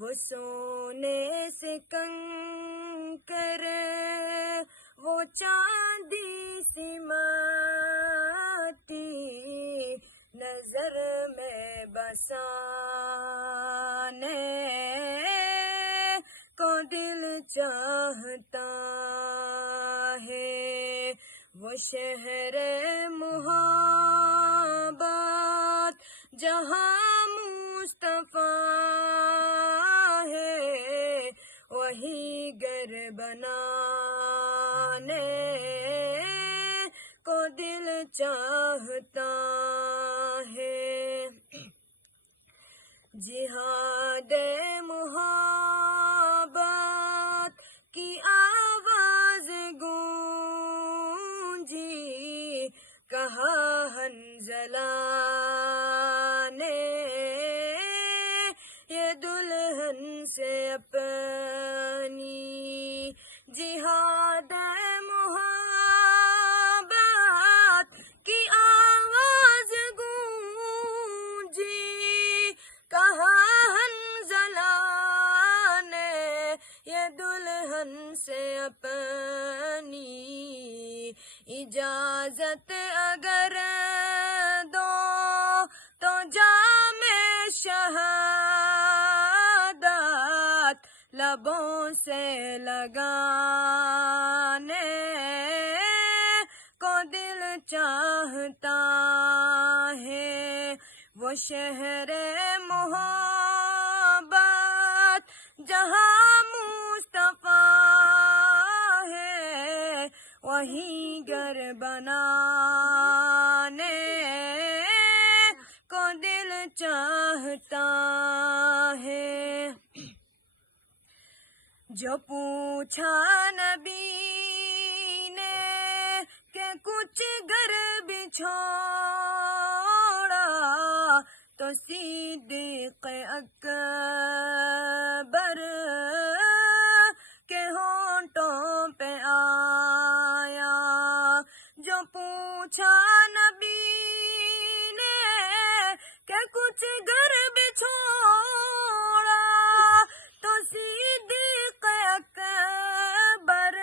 وہ سونے سے کنکر، وہ چاندی سی ماٹی، نظر میں بسانے کو دل چاہتا ہے۔ وہ شہر محبت جہاں مصطفیٰ ہے، وہی گھر بنانے کو دل چاہتا ہے۔ جہاد محبت کی آواز گونجی، کہا حنظلہ نے یہ دلہن سے اپنی۔ جہاد محبت کی آواز گونجی، کہا حنظلہ نے یہ دلہن سے اپنی۔ اجازت اگر دو تو جام شہادت لبوں سے لگانے کو دل چاہتا ہے۔ وہ شہر محبت جہاں مصطفیٰ ہے، وہی گھر بنانے کو دل چاہتا ہے۔ جو پوچھا نبی نے کہ کچھ گھر بھی چھوڑا، تو صدیق اکبر کے ہونٹوں پہ آیا۔ جو پوچھا نبی نے کہ کچھ گھر بھی چھوڑا، تو صدیق اکبر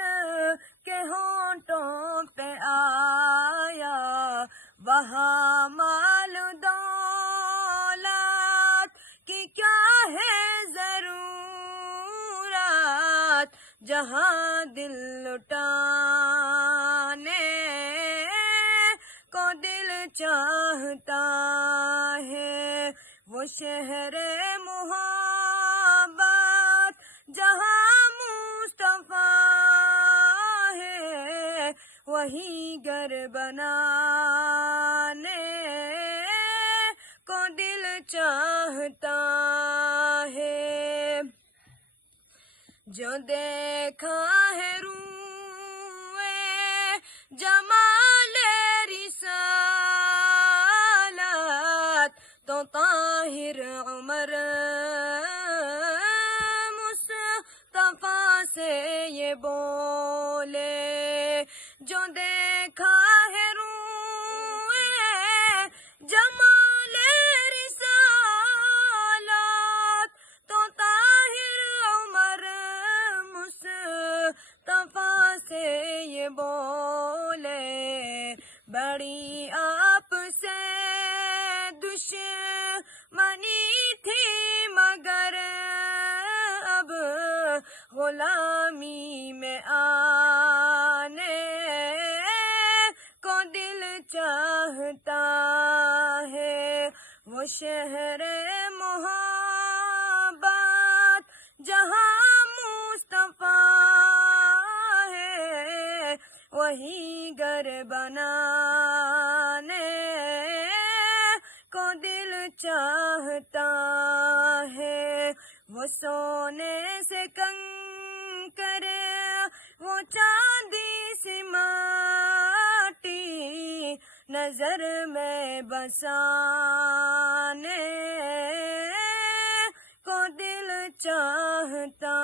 کے ہونٹوں پہ آیا۔ وہاں مال دولت کی کیا ہے ضرورت، جہاں دل لٹانے کو دل چاہتا ہے۔ وہ شہر محبت جہاں مصطفیٰ ہے، وہی گھر بنانے کو دل چاہتا ہے۔ جو دیکھا ہے روئے جمال رسالت، تو طاہر عمر مصطفیٰ سے یہ بولے۔ جو دیکھا ہے روئے جمال رسالت، تو طاہر عمر مصطفیٰ سے یہ بولے۔ بڑی آپ سے دشمنی تھی مگر اب غلامی میں آنے کو دل چاہتا ہے۔ وہ شہر محبت جہاں مصطفیٰ ہے، وہی گھر بنانے کو دل چاہتا ہے۔ وہ سونے سے کنکر، وہ چاندی سی ماٹی، نظر میں بسانے کو دل چاہتا